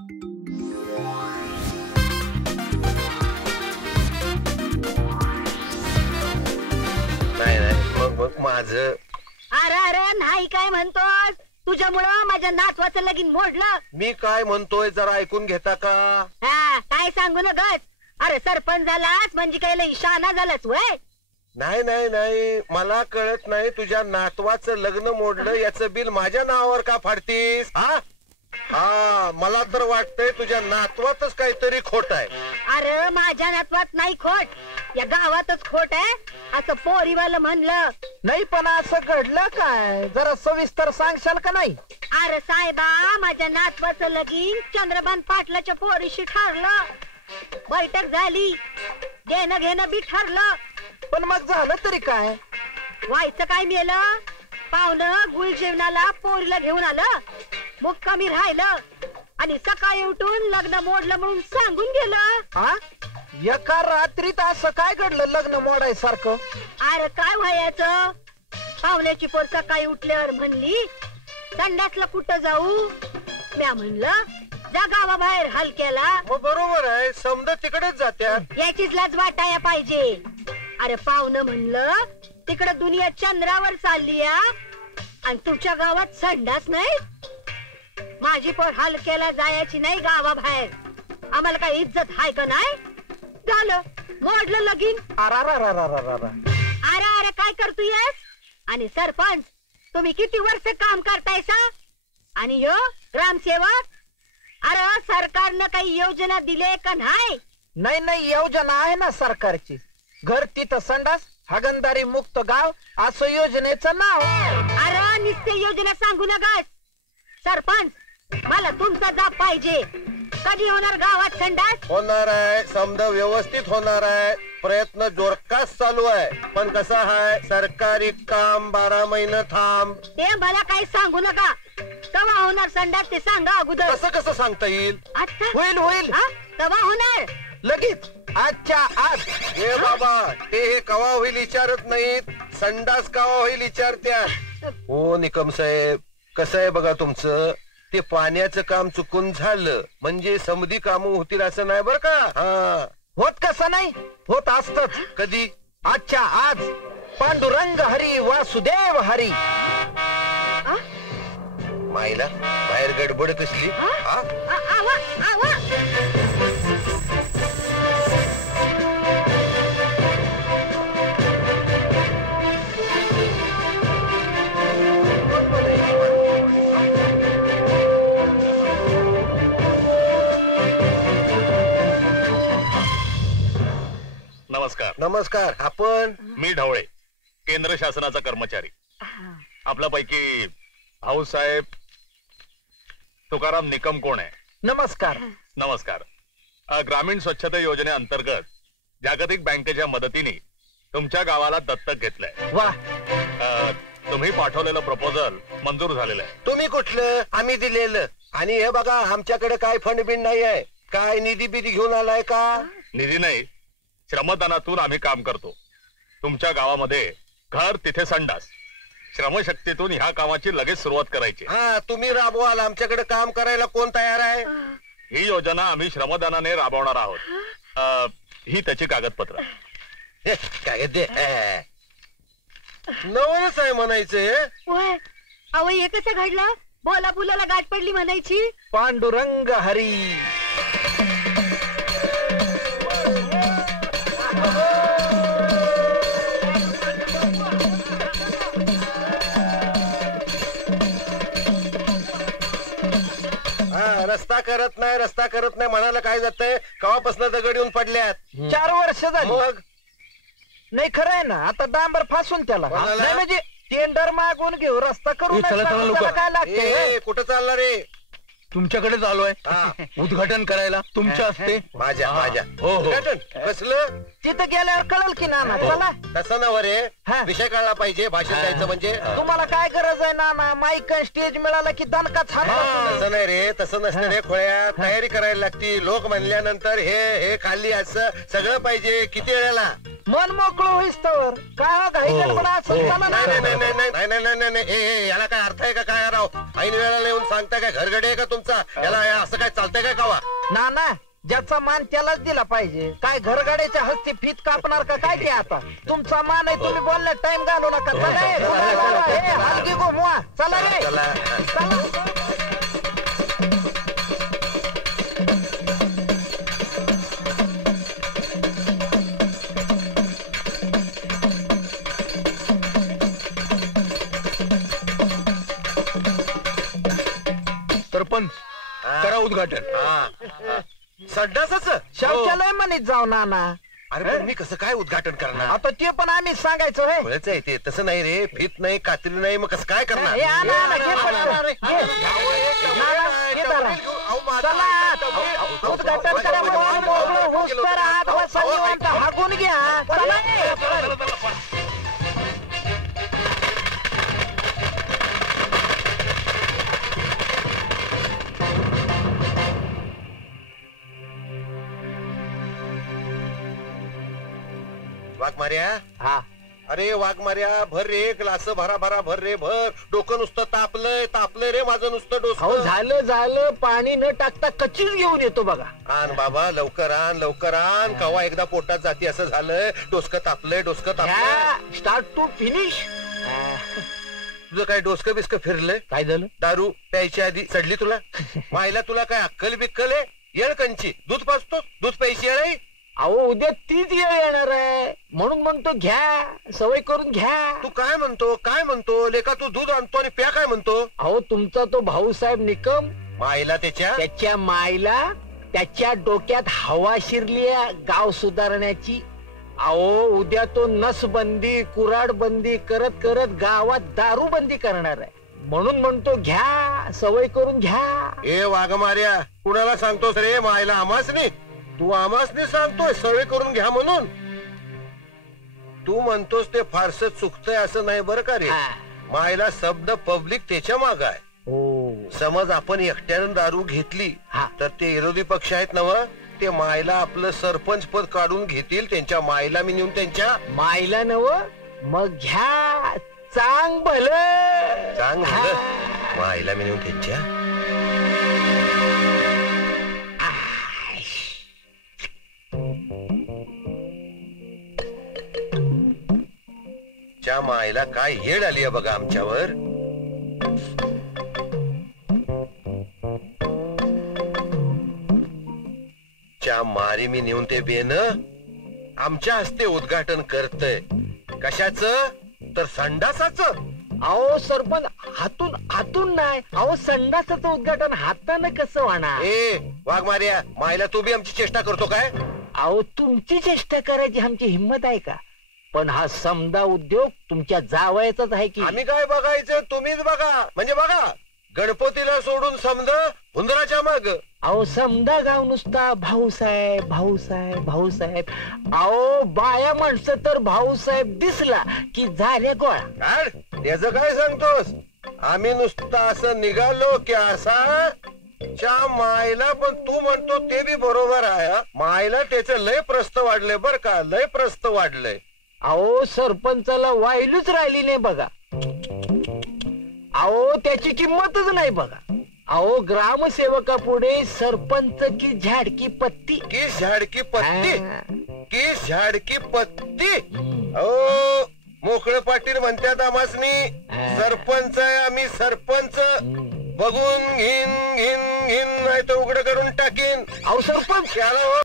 नाही नाही मग माझं. अरे अरे नाही काय म्हणतोस? तुझ्यामुळं माझ्या नातवाचं लगीन मोडलं. मी काय म्हणतोय जरा ऐकून घेता का? हा काय सांगू न गच. अरे सरपंच झालास म्हणजे काय लई शहाणा झालास वय? नाही नाही नाही मला कळत नाही तुझ्या नातवाचं लग्न मोडलं याचं बिल माझ्या नावावर का फाडतीस? हा हा मला तर वाटतंय तुझ्या नातवातच काहीतरी खोट आहे. अरे माझ्या नातवात नाही खोट, या गावातच खोट आहे असं पोरीवालं म्हणलं. नाही पण असं घडलं काय, जरा सविस्तर सांगशाल का नाही? अरे साहेबा माझ्या नातवाचं लगीन चंद्रबान पाटलाच्या पोरीशी ठरलं. बैठक झाली, देणं घेणं बी ठरलं. पण मग झालं तरी काय? व्हायचं काय मेलं? पाहुणं गुळ जेवणाला पोरीला घेऊन आलं, मुक्कामी राहिलं आणि सकाळी उठून लग्न मोडलं म्हणून सांगून गेलं. हा एका रात्रीत असं काय घडलं लग्न मोडायसारखं? अरे काय व्हायचं? पाहुण्याची पोर सकाळी उठल्यावर म्हणली संडासला कुठं जाऊ? म्या म्हणलं जा गावाबाहेर हलक्याला. मग बरोबर आहे, समजा तिकडेच जात्यात. याचीच लाज वाटाया पाहिजे. अरे पाहुणं म्हणलं तिकडं दुनिया चंद्रावर चालली आणि तुमच्या गावात संडास नाही. माझी पोर हलक्याला जायची नाही गावाबाहेर. आम्हाला काय इज्जत हाय का नाही? झालं मोडलं लगीन. अरे अरे काय करतोयस? आणि सरपंच तुम्ही किती वर्ष काम करतायसा? आणि यो ग्रामसेवक, अरे सरकारनं काही योजना दिले का नाही? नाही नाही योजना आहे ना सरकारची. घर तिथं संडास, हागणदारी मुक्त गाव असं योजनेचं नाव. अरे नुसते योजना सांगू नकास. सरपंच मला तुमचा जाब पाहिजे. कधी होणार गावात संडास? होणार आहे, समजा व्यवस्थित होणार आहे. प्रयत्न जोरकास चालू आहे. पण कसं आहे सरकारी काम 12 महिने थांब. ते मला काही सांगू नका. केव्हा होणार संडास ते सांगा अगोदर. कसं कसं सांगता येईल? आता होईल होईल केव्हा होणार? लगेच आजच्या आज. हे बाबा ते हे कवा होईल विचारत नाहीत, संडास कवा होईल विचारत्यात. हो निकम साहेब कसं आहे बघा तुमचं, ते पाण्याचं काम चुकून झालं म्हणजे समधी कामं होतील असं नाही बरं का. हा होत कसं नाही, होत असतच. कधी? आजच्या आज. पांडुरंग हरी वासुदेव हरी. माईला बाहेर गडबड कसली? आवा आवा. नमस्कार. नमस्कार. आपण? मी ढवळे, केंद्र शासनाचा कर्मचारी. आपल्या पैकी भाऊसाहेब तुकाराम निकम कोण आहे? नमस्कार. नमस्कार. ग्रामीण स्वच्छता योजनेअंतर्गत जागतिक बँकेच्या मदतीने तुमच्या गावाला दत्तक घेतलंय. वा. तुम्ही पाठवलेलं प्रपोजल मंजूर झालेलं आहे. तुम्ही कुठलं? आम्ही दिलेलं. आणि हे बघा आमच्याकडे काय फंड बिंड नाही आहे. काय निधी बिधी घेऊन आलाय का? निधी नाही, श्रमदानातून आम्ही काम करतो. तुमच्या गावामध्ये घर तिथे संडास, श्रमशक्तीतून ह्या कामाची लगेच सुरुवात करायची. हा तुम्ही राबवाल. आमच्याकडे काम करायला कोण तयार आहे? ही योजना आम्ही श्रमदानाने राबवणार आहोत. ही त्याची कागदपत्र. काय दे नवलच आहे म्हणायचं. होय अहो हे कसं घडलं? बोला बुलाला गाठ पडली म्हणायची. पांडुरंग हरी. रस्ता करत नाही रस्ता करत नाही म्हणाला काय जातंय? कवापासून दगड येऊन पडल्यात. 4 वर्ष झाली. मग नाही खरं आहे ना, आता डांबर फासून त्याला. नाही म्हणजे टेंडर मागून घेऊ, रस्ता करू. काय लागते? कुठं चालला रे? तुमच्याकडे चालू आहे उद्घाटन करायला. तुमच्या हस्ते. माझ्या हो कसलं? तिथं गेल्यावर कळल की नाना. चला. तसं नव रे, विषय कळला पाहिजे. भाषण द्यायचं म्हणजे. तुम्हाला काय गरज आहे नाना? माईक स्टेज मिळाला की दणकाच हात. तसं नाही रे, तसं नसतं रे खोळ्या. तयारी करायला लागती. लोक म्हणल्यानंतर हे खाल्ली असं सगळं पाहिजे. किती वेळेला? मन मोकळं होईस तर काय घाई गडबड असं झालं नाही नाही ना. नाही नाही नाही नाही नाही नाही नाही ए, याला काय अर्थ आहे का काय राव ऐन वेळेला येऊन सांगताय काय घरगडे आहे का तुमचा याला असं काय चालतंय काय कावा ना ज्याचा मान त्यालाच दिला पाहिजे. काय घरगाड्याच्या हस्ती फीत कापणार का काय ते आता तुमचा मान आहे तुम्ही बोलण्यात टाइम घालू नका. चला रे, हलकी घुमवा. चला रे चला. चला. सरपंच करा उद्घाटन. संडासच शौचालय म्हणत जाऊ नाना. अरे पण मी कसं काय उद्घाटन करणार आता ते पण आम्हीच सांगायचं होय. कळच आहे ते तसं नाही रे फीत नाही कात्री नाही मग कसं काय करणार हे आणा, आणा, घे पटकन. घे. नाना, घे त्याला. चला, उद्घाटन करा म्हणून मोकळं होऊस तर आत बसा निवांत हाकून घ्या. चला रे. वाघमार्या हा अरे वाघमार्या भर रे ग्लास भरा भरा भर रे भर डोकं नुसतं तापलंय रे माझं नुसतं अहो डोकं झालं पाणी न टाकता कच्चीच घेऊन येतो बघा. आण बाबा लवकर आण कवा एकदा पोटात जाती असं झालंय डोसकं तापलंय स्टार्ट टू फिनिश. तुझं काय डोसकं बिस्कं फिरलंय काय झालं? दारू प्यायच्या आधी चढली तुला मायला तुला काय अक्कल बिक्कल आहे येळ कंची दूध पाचतो दूध प्यायची येळ आहे अहो उद्या तीच येळ येणार आहे म्हणून म्हणतो घ्या सवय करून घ्या. तू काय म्हणतो लेका तू दूध आणतो आणि प्या काय म्हणतो अहो तुमचा तो भाऊसाहेब निकम मायला त्याच्या मायला त्याच्या डोक्यात हवा शिरली गाव सुधारण्याची. अहो उद्या तो नसबंदी कुराड बंदी करत करत गावात दारू बंदी करणार आहे म्हणून म्हणतो घ्या सवय करून घ्या. ए वाघमार्या कुणाला सांगतोस रे मायला आमासनी तू आमासनी सांगतोय सवय करून घ्या म्हणून. तू म्हणतोस ते फारसं चुकतंय असं नाही बरं का रे मायला शब्द पब्लिक त्याच्या माग आहे. समज आपण एकट्यानं दारू घेतली तर ते विरोधी पक्ष आहेत नव ते मायला आपलं सरपंच पद काढून घेतील त्यांच्या मायला मी नेऊन त्यांच्या मायला नव मग घ्या चांग भलं मायला मी नेऊन त्यांच्या च्या मायला काय येड आली बघा आमच्यावर. च्या मारी मी नेऊन ते बेन आमच्या हस्ते उद्घाटन करतय कशाचं तर संडासाचं. अहो सरपंच हातून नाही अहो संडासाचं उद्घाटन हातानं कसं होणार. ए वाघमार्या मायला तू बी आमची चेष्टा करतो काय. अहो तुमची चेष्टा करायची आमची हिंमत आहे का पण हा समदा उद्योग तुमच्या जावयाचाच आहे की. आम्ही काय बघायचं तुम्हीच बघा म्हणजे बघा गणपतीला सोडून समज हुंदराच्या मग. अहो समदा गाव नुसता भाऊसाहेब भाऊसाहेब भाऊसाहेब. अहो बाया माणसं तर भाऊसाहेब दिसला की झाले गोळा. त्याच काय सांगतोस आम्ही नुसतं असं निघालो की असा च्या मायला पण तू म्हणतो ते बी बरोबर आहे मायला त्याचं लय प्रस्त वाढलंय बर का लय प्रस्त वाढलंय. अहो सरपंचाला वायलूच राहिली नाही बघा. अहो त्याची किंमतच नाही बघा. अहो ग्रामसेवका पुढे सरपंच की झाडकी पत्ती किस झाडकी पत्ती. अहो मोकळ पाटील म्हणतात आमासनी सरपंच आहे आम्ही सरपंच बघून घेईन नाही तर उघड करून टाकीन. अहो सरपंच त्याला